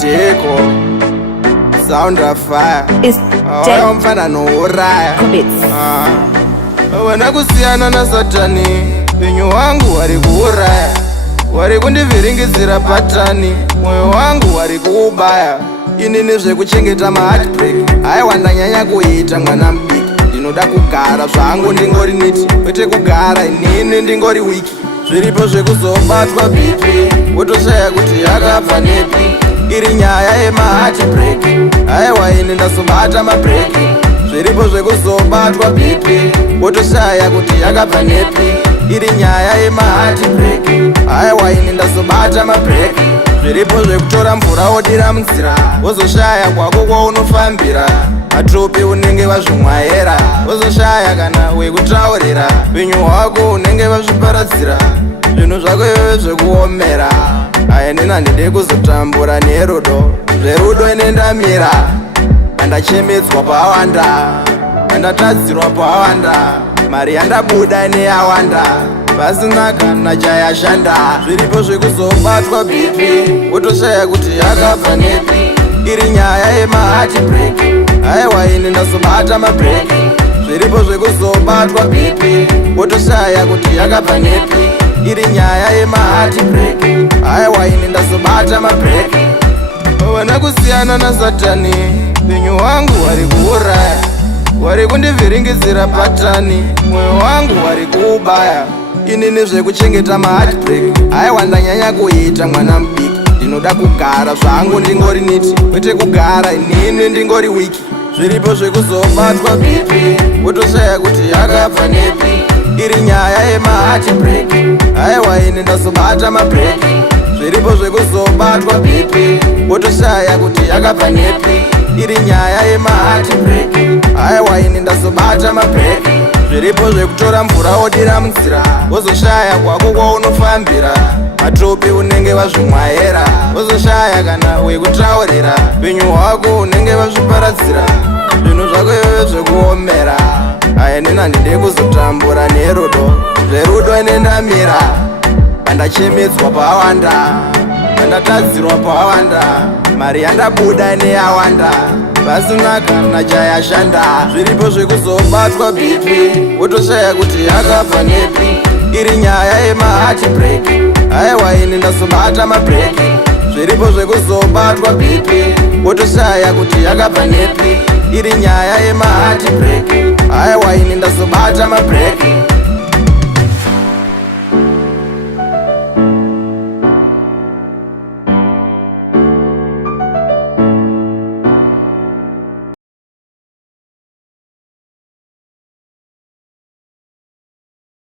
Deko Sound of Fire It's Oyo mfana no uraya Wana kusiyana na Satani Penyu wangu wari kuuraya Wari kundiviringizira patani Moyo wangu wari kuubaya Inini zvekuchengeta ma-heartbreak Aiwa ndanyanya kuita mwana mbiki Ndinoda kugara zvangu ndingori niti Kwete kugara inini ndingori wiki Zviripo zvekuzobatwa BP Wotoshaya kuti yakabva nepi Iri nyaya yema-heartbreak Aiwa ini ndazobata ma-break Zviripo zvekuzobatwa BP Wotoshaya kuti yakabva nepi Iri nyaya yema-heartbreak Aiwa ini ndazobata ma-break Zviripo zvekutora mvura wodira munzira Wozoshaya kwako kwaunofambira Matopi unenge wazvimwaera Wozoshaya kana wekutaurira Penyu hwako unenge wazviparadzira Zvinhu zvako iwewe zvekuomera Aya nina ndide kuzotambura nerudo Zverudo ine ndamira Andachemedzwa pawanda Andatadzirwa pawanda Mari yandabuda neyawanda Pasina kana chayashanda Zviripo zvekuzobatwa BP Wotoshaya kuti yakabva nepi Iri nyaya yema-heartbreak Aiwa ini ndazobata ma-break Zviripo zvekuzobatwa BP Wotoshaya kuti yakabva nepi Iri nyaya yema-heartbreak Aiwa ini ndazobata ma-break Wana kusiyana na Satani Penyu wangu wari kuuraya Wari kundiviringizira patani Moyo wangu wari kuubaya Inini zvekuchengeta ma-heartbreak Aiwa ndanyanya kuita mwana mbiki Ndinoda kugara zvangu ndingori niti Kwete kugara inini ndingori wiki Zviripo zvekuzobatwa BP Wotoshaya kuti yakabva nepi Iri nyaya yema-heartbreak Aiwa ini ndazobata ma-break Zviripo zvekuzobatwa BP Wotoshaya kuti yakabva nepi Iri nyaya yema-heartbreak Aiwa ini ndazobata ma-break Zviripo zvekutora mvura wodira munzira Wozoshaya kwako kwaunofambira Matopi unenge wazvimwaera Wozoshaya kana wekutaurira Penyu hwako unenge wazviparadzira Zvinhu zvako iwewe zvekuomera Aya nina ndide kuzotambura nerudo Zverudo ine ndamira Andachemedzwa pawanda Andatadzirwa pawanda Mari yandabuda neyawanda Pasina kana chayashanda Zviripo zvekuzobatwa BP Wotoshaya kuti yakabva nepi Iri nyaya yema-heartbreak Aiwa ini ndazobata ma-break Zviripo zvekuzobatwa BP Wotoshaya kuti yakabva nepi Iri nyaya yema-heartbreak Aiwa ini ndazobata ma-break